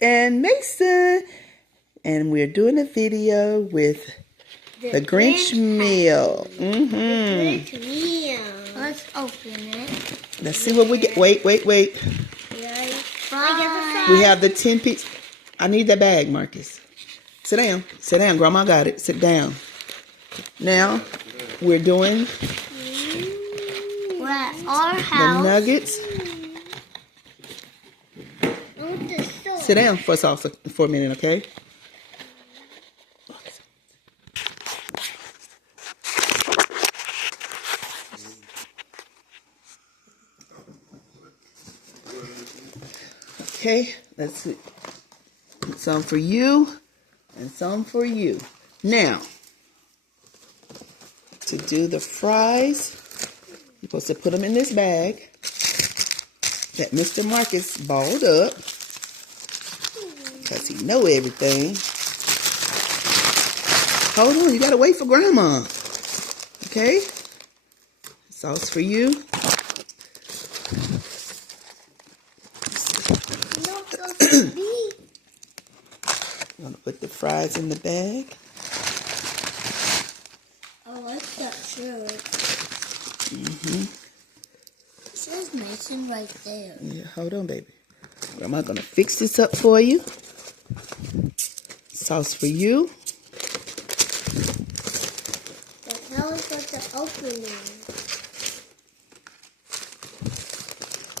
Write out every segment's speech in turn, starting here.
and Mason, and we're doing a video with the Grinch meal. The Grinch meal. Let's open it. Let's see what we get. Wait. We have the 10 piece. I need that bag, Marcus. Sit down. Sit down. Grandma got it. Sit down. Now, we're doing we're at our house. The nuggets. Sit down for a minute, okay? Okay, let's see. Some for you and some for you. Now, to do the fries, you're supposed to put them in this bag that Mr. Marcus balled up because he know everything. Hold on, you gotta wait for Grandma. Okay? Sauce for you. I'm gonna put the fries in the bag. I like that shirt. It says Mason right there. Yeah, hold on, baby. Grandma gonna fix this up for you. Sauce for you. But now it's got the opening.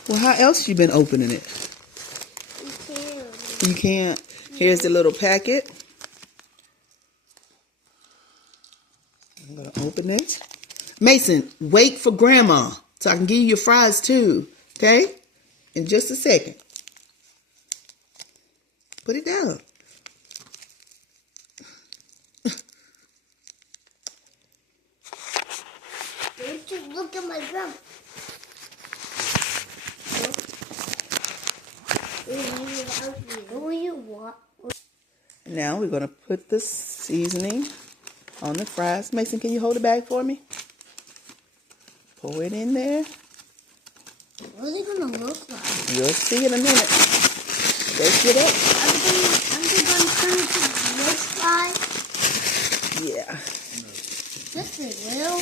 Well, how else you been opening it? You can't. Here's the little packet. I'm gonna open it. Mason, wait for Grandma so I can give you your fries too. Okay? In just a second. Put it down. Don't you look at my grandma. What do you want? Now we're going to put the seasoning on the fries. Mason, can you hold the bag for me? Pour it in there. What are they going to look like? You'll see in a minute. Shake it up. Are they going to turn into this fry? Yeah. Yes, they will.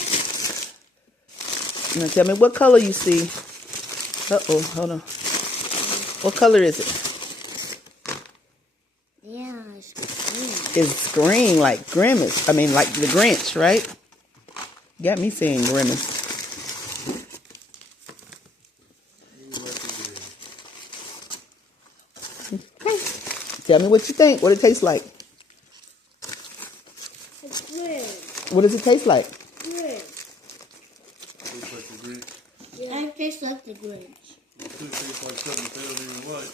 Now tell me what color you see. Uh-oh, hold on. What color is it? Yeah, it's green. It's green, like Grimace. I mean, like the Grinch, right? Got me saying Grimace. Okay. Tell me what you think. What it tastes like. It's green. What does it taste like? Green. Tastes like the Grinch. Yeah, it tastes like the Grinch. It could taste like something they don't even like.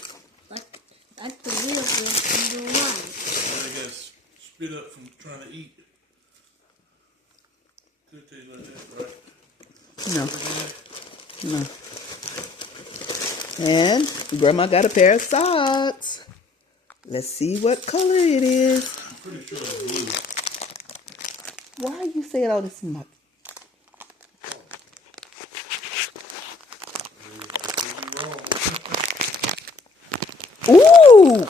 Like the real Grinch in real life. I guess spit up from trying to eat. Could taste like that, right? No. No. And Grandma got a pair of socks. Let's see what color it is. I'm pretty sure it's blue. Why are you saying all this smart? Ooh!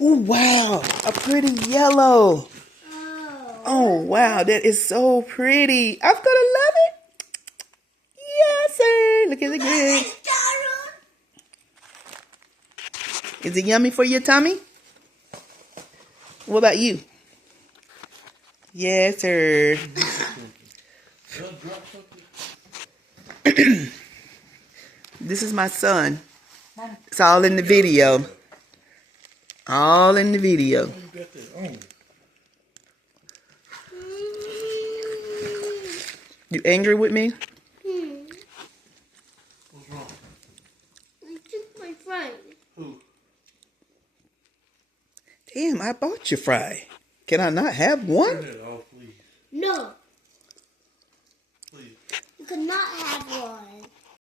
Ooh, wow. A pretty yellow. Oh, wow. That is so pretty. I'm going to love it. Yes, sir. Look at the Grinch. Is it yummy for your tummy? What about you? Yes, sir. This is my son. It's all in the video. All in the video. You angry with me? What's wrong? I took my friend. Who? Damn, I bought you fry. Can I not have one? Turn it off, please. No, Please. you cannot have one.